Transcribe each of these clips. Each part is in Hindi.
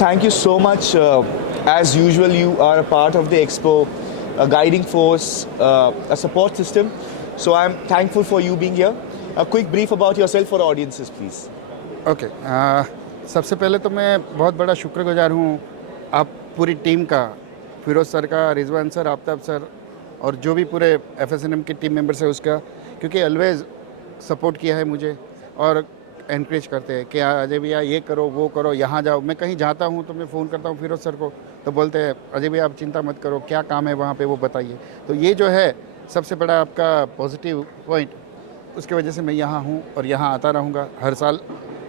thank you so much. As usual, you are a part of the expo, a guiding force, a support system. So I'm thankful for you being here. A quick brief about yourself for audiences, please. Okay सबसे पहले तो मैं बहुत बड़ा शुक्रगुजार हूँ आप पूरी टीम का, फिरोज़ सर का, रिजवान सर, आफ्ताब सर और जो भी पूरे FSNM की टीम मेंबर्स है उसका, क्योंकि ऑलवेज़ सपोर्ट किया है मुझे और एनकरेज करते हैं कि अजय भैया ये करो, वो करो, यहाँ जाओ। मैं कहीं जाता हूँ तो मैं फ़ोन करता हूँ फिरोज़ सर को, तो बोलते हैं अजय भैया आप चिंता मत करो, क्या काम है वहाँ पे वो बताइए। तो ये जो है सबसे बड़ा आपका पॉजिटिव पॉइंट, उसकी वजह से मैं यहाँ हूँ और यहाँ आता रहूँगा हर साल।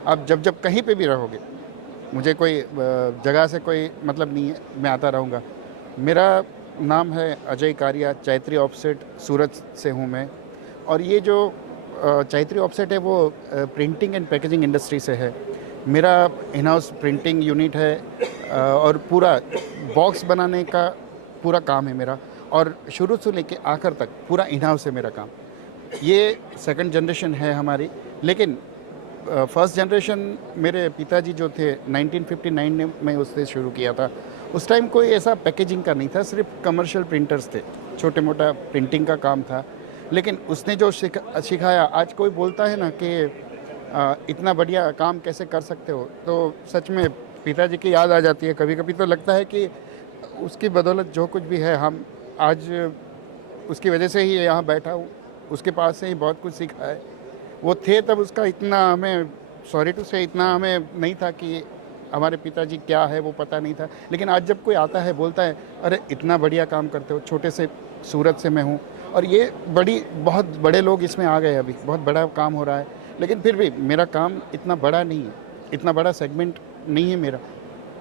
आप जब जब कहीं पे भी रहोगे, मुझे कोई जगह से कोई मतलब नहीं है, मैं आता रहूँगा। मेरा नाम है अजय कारिया, चैत्री ऑफसेट सूरत से हूँ मैं। और ये जो चैत्री ऑफसेट है वो प्रिंटिंग एंड पैकेजिंग इंडस्ट्री से है। मेरा इन हाउस प्रिंटिंग यूनिट है और पूरा बॉक्स बनाने का पूरा काम है मेरा, और शुरू से लेके आखिर तक पूरा इन हाउस है मेरा काम। ये सेकंड जनरेशन है हमारी, लेकिन फर्स्ट जनरेशन मेरे पिताजी जो थे 1959 में उससे शुरू किया था। उस टाइम कोई ऐसा पैकेजिंग का नहीं था, सिर्फ कमर्शियल प्रिंटर्स थे, छोटे मोटा प्रिंटिंग का काम था। लेकिन उसने जो सिखाया, आज कोई बोलता है ना कि इतना बढ़िया काम कैसे कर सकते हो, तो सच में पिताजी की याद आ जाती है। कभी कभी तो लगता है कि उसकी बदौलत जो कुछ भी है, हम आज उसकी वजह से ही यहाँ बैठा हूँ, उसके पास से ही बहुत कुछ सीखा है। वो थे तब उसका इतना हमें, सॉरी टू से, इतना हमें नहीं था कि हमारे पिताजी क्या है वो पता नहीं था। लेकिन आज जब कोई आता है बोलता है अरे इतना बढ़िया काम करते हो, छोटे से सूरत से मैं हूँ और ये बहुत बड़े लोग इसमें आ गए, अभी बहुत बड़ा काम हो रहा है। लेकिन फिर भी मेरा काम इतना बड़ा नहीं है, इतना बड़ा सेगमेंट नहीं है मेरा,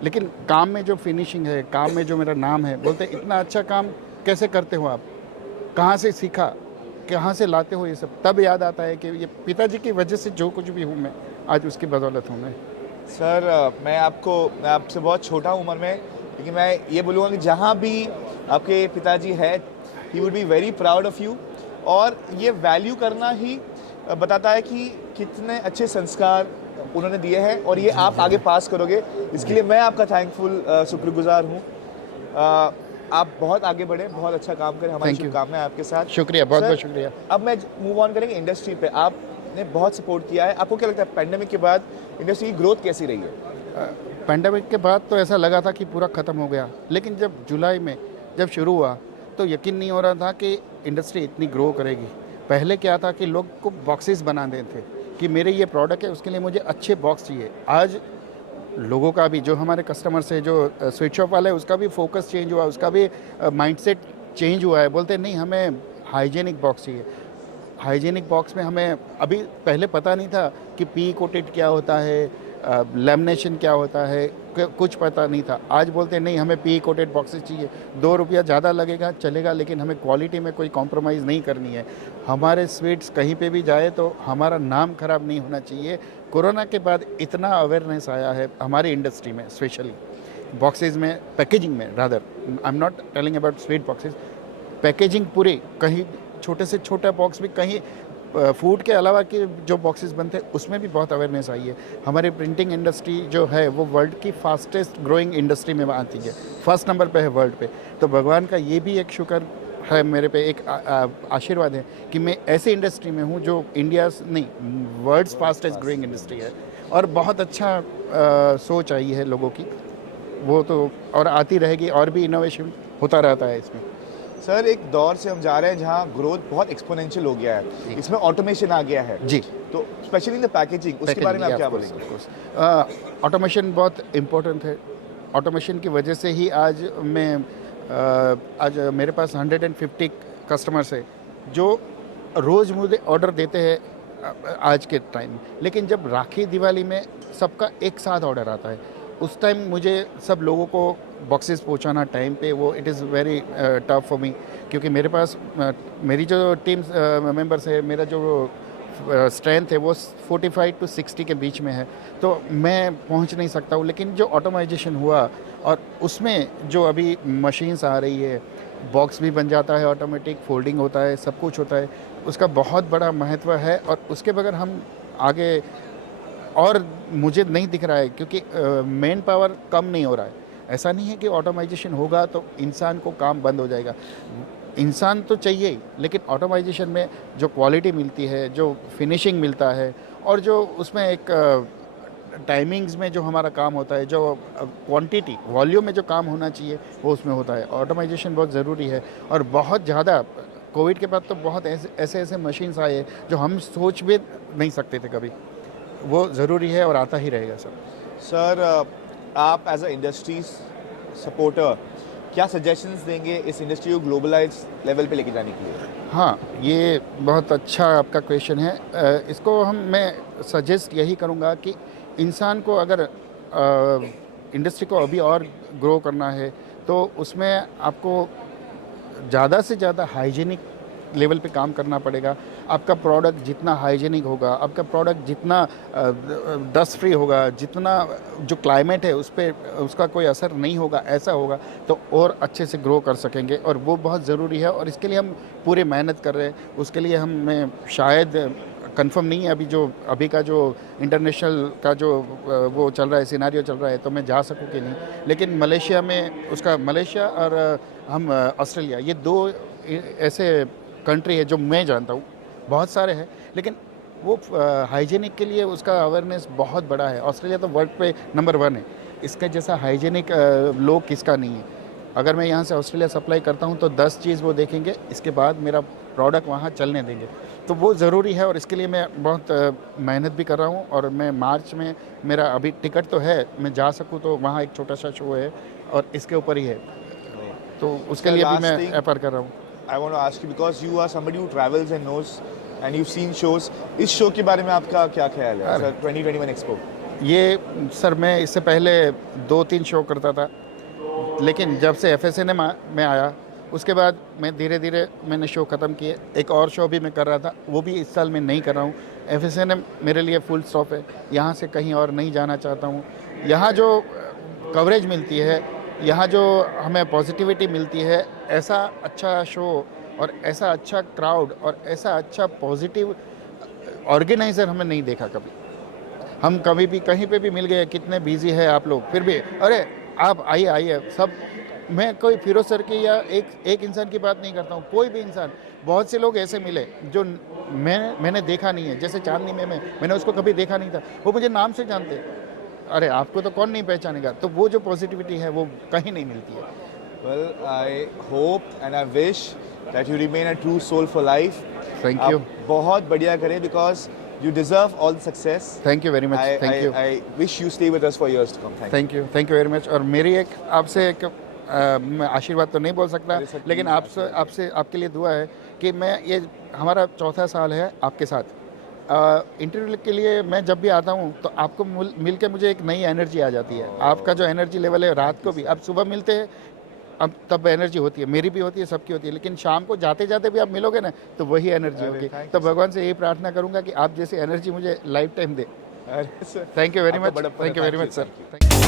लेकिन काम में जो फिनिशिंग है, काम में जो मेरा नाम है, बोलते इतना अच्छा काम कैसे करते हो आप, कहाँ से सीखा, कहाँ से लाते हो ये सब। तब याद आता है कि ये पिताजी की वजह से जो कुछ भी हूँ मैं, आज उसकी बदौलत हूँ मैं। सर, मैं आपसे बहुत छोटा हूँ उम्र में, लेकिन मैं ये बोलूँगा कि जहाँ भी आपके पिताजी है, he would be very proud of you. और ये वैल्यू करना ही बताता है कि कितने अच्छे संस्कार उन्होंने दिए हैं और ये आप आगे पास करोगे। इसके लिए मैं आपका थैंकफुल शुक्रगुजार हूँ। आप बहुत आगे बढ़े, बहुत अच्छा काम करें, हमारी शुभकामनाएं आपके साथ। शुक्रिया, बहुत बहुत शुक्रिया। अब मैं मूव ऑन करेंगे इंडस्ट्री पे। आपने बहुत सपोर्ट किया है, आपको क्या लगता है पैंडेमिक के बाद इंडस्ट्री की ग्रोथ कैसी रही है? पैंडेमिक के बाद तो ऐसा लगा था कि पूरा ख़त्म हो गया, लेकिन जब जुलाई में जब शुरू हुआ तो यकीन नहीं हो रहा था कि इंडस्ट्री इतनी ग्रो करेगी। पहले क्या था कि लोग को बॉक्सेस बनाते थे कि मेरे ये प्रोडक्ट है, उसके लिए मुझे अच्छे बॉक्स चाहिए। आज लोगों का भी, जो हमारे कस्टमर्स है, जो स्वीट शॉप वाले हैं, उसका भी फोकस चेंज हुआ, उसका भी माइंडसेट चेंज हुआ है। बोलते नहीं हमें हाइजीनिक बॉक्स चाहिए। हाइजीनिक बॉक्स में हमें अभी पहले पता नहीं था कि पी कोटेड क्या होता है, लैमिनेशन क्या होता है, कुछ पता नहीं था। आज बोलते नहीं हमें पी कोटेड बॉक्सेस चाहिए, 2 रुपया ज़्यादा लगेगा चलेगा, लेकिन हमें क्वालिटी में कोई कॉम्प्रोमाइज़ नहीं करनी है। हमारे स्वीट्स कहीं पे भी जाए तो हमारा नाम ख़राब नहीं होना चाहिए। कोरोना के बाद इतना अवेयरनेस आया है हमारी इंडस्ट्री में, स्पेशली बॉक्सेस में, पैकेजिंग में, rather I am not telling about sweet boxes, packaging पूरी, कहीं छोटे से छोटा बॉक्स भी, कहीं फूड के अलावा के जो बॉक्सेस बनते हैं उसमें भी बहुत अवेयरनेस आई है। हमारी प्रिंटिंग इंडस्ट्री जो है वो वर्ल्ड की फास्टेस्ट ग्रोइंग इंडस्ट्री में आती है, फर्स्ट नंबर पे है वर्ल्ड पे। तो भगवान का ये भी एक शुक्र है मेरे पे, एक आशीर्वाद है कि मैं ऐसी इंडस्ट्री में हूँ जो इंडिया नहीं, वर्ल्ड्स फास्टेस्ट ग्रोइंग इंडस्ट्री है। और बहुत अच्छा सोच आई है लोगों की, वो तो और आती रहेगी, और भी इनोवेशन होता रहता है इसमें। सर, एक दौर से हम जा रहे हैं जहाँ ग्रोथ बहुत एक्सपोनेंशियल हो गया है, इसमें ऑटोमेशन आ गया है जी, तो स्पेशली इन द पैकेजिंग, उसके बारे में आप क्या बोलेंगे? ऑटोमेशन बहुत इम्पोर्टेंट है। ऑटोमेशन की वजह से ही आज मेरे पास 150 कस्टमर्स है जो रोज़ मुझे ऑर्डर देते हैं आज के टाइम। लेकिन जब राखी दिवाली में सबका एक साथ ऑर्डर आता है, उस टाइम मुझे सब लोगों को बॉक्सेस पहुंचाना टाइम पे, वो it is very tough for me, क्योंकि मेरे पास मेरी जो टीम मेंबर्स है, मेरा जो स्ट्रेंथ है वो 45 to 60 के बीच में है, तो मैं पहुंच नहीं सकता हूँ। लेकिन जो ऑटोमाइजेशन हुआ और उसमें जो अभी मशीन्स आ रही है, बॉक्स भी बन जाता है ऑटोमेटिक, फोल्डिंग होता है, सब कुछ होता है, उसका बहुत बड़ा महत्व है। और उसके बगैर हम आगे और मुझे नहीं दिख रहा है क्योंकि मैन पावर कम नहीं हो रहा है। ऐसा नहीं है कि ऑटोमाइजेशन होगा तो इंसान को काम बंद हो जाएगा। इंसान तो चाहिए ही, लेकिन ऑटोमाइजेशन में जो क्वालिटी मिलती है, जो फिनिशिंग मिलता है, और जो उसमें एक टाइमिंग्स में जो हमारा काम होता है, जो क्वांटिटी वॉल्यूम में जो काम होना चाहिए वो उसमें होता है। ऑटोमाइजेशन बहुत ज़रूरी है। और बहुत ज़्यादा कोविड के बाद तो बहुत ऐसे मशीन्स आए हैं जो हम सोच भी नहीं सकते थे कभी। वो ज़रूरी है और आता ही रहेगा सर। सर आप एज अ इंडस्ट्री सपोर्टर क्या सजेशंस देंगे इस इंडस्ट्री को ग्लोबलाइज लेवल पे लेके जाने के लिए? हाँ, ये बहुत अच्छा आपका क्वेश्चन है। इसको मैं सजेस्ट यही करूँगा कि इंसान को अगर इंडस्ट्री को अभी और ग्रो करना है तो उसमें आपको ज़्यादा से ज़्यादा हाइजीनिक लेवल पे काम करना पड़ेगा। आपका प्रोडक्ट जितना हाइजीनिक होगा, आपका प्रोडक्ट जितना डस्ट फ्री होगा, जितना जो क्लाइमेट है उस पर उसका कोई असर नहीं होगा, ऐसा होगा तो और अच्छे से ग्रो कर सकेंगे। और वो बहुत ज़रूरी है और इसके लिए हम पूरी मेहनत कर रहे हैं। उसके लिए हमें शायद कंफर्म नहीं है अभी का जो इंटरनेशनल का जो वो चल रहा है, सिनारियो चल रहा है, तो मैं जा सकूँ कि नहीं। लेकिन मलेशिया और हम ऑस्ट्रेलिया, ये 2 ऐसे कंट्री है जो मैं जानता हूँ। बहुत सारे हैं लेकिन वो हाइजीनिक के लिए उसका अवेयरनेस बहुत बड़ा है। ऑस्ट्रेलिया तो वर्ल्ड पे नंबर 1 है। इसका जैसा हाइजीनिक लोग किसका नहीं है। अगर मैं यहाँ से ऑस्ट्रेलिया सप्लाई करता हूँ तो 10 चीज़ वो देखेंगे, इसके बाद मेरा प्रोडक्ट वहाँ चलने देंगे। तो वो ज़रूरी है और इसके लिए मैं बहुत मेहनत भी कर रहा हूँ। और मैं मार्च में मेरा अभी टिकट तो है, मैं जा सकूँ तो वहाँ एक छोटा सा शो है और इसके ऊपर ही है, तो उसके लिए भी मैं एफर्ट कर रहा हूँ। I want to ask you because you are somebody who travels and knows and you've seen shows. इस शो के बारे में आपका क्या ख्याल है सर? 2021 एक्सपो ये सर, मैं इससे पहले 2-3 शो करता था, लेकिन जब से FSNM में आया उसके बाद मैं धीरे धीरे मैंने शो ख़त्म किए। एक और शो भी मैं कर रहा था, वो भी इस साल में नहीं कर रहा हूँ। FSNM मेरे लिए फुल स्टॉप है, यहाँ से कहीं और नहीं जाना चाहता हूँ। यहाँ जो कवरेज मिलती है, यहाँ जो हमें पॉजिटिविटी मिलती है, ऐसा अच्छा शो और ऐसा अच्छा क्राउड और ऐसा अच्छा पॉजिटिव ऑर्गेनाइज़र हमें नहीं देखा कभी। हम कभी भी कहीं पे भी मिल गए, कितने बिजी है आप लोग, फिर भी अरे आप आइए सब। मैं कोई फिरोज सर की या एक इंसान की बात नहीं करता हूँ, कोई भी इंसान। बहुत से लोग ऐसे मिले जो मैंने देखा नहीं है। जैसे चांदनी में मैंने उसको कभी देखा नहीं था, वो मुझे नाम से जानते। अरे आपको तो कौन नहीं पहचानेगा। तो वो जो पॉजिटिविटी है वो कहीं नहीं मिलती है। Well, I hope and I wish that you remain a true soul for life. Thank you. आप बहुत बढ़िया करें because you deserve all the success. Thank you very much. Thank you. I wish you stay with us for years to come. Thank you. Thank you very much. और मेरी एक आपसे एक मैं आशीर्वाद तो नहीं बोल सकता, लेकिन आपके लिए दुआ है कि मैं ये हमारा 4था साल है आपके साथ। इंटरव्यू के लिए मैं जब भी आता हूँ तो आपको मिल के मुझे एक नई एनर्जी आ जाती है। आपका जो एनर्जी लेवल है, रात को भी अब सुबह मिलते हैं, अब तब एनर्जी होती है, मेरी भी होती है, सबकी होती है, लेकिन शाम को जाते जाते भी आप मिलोगे ना तो वही एनर्जी होगी। तो भगवान से यही प्रार्थना करूँगा कि आप जैसी एनर्जी मुझे life time they. Thank you very much. Thank you very much sir.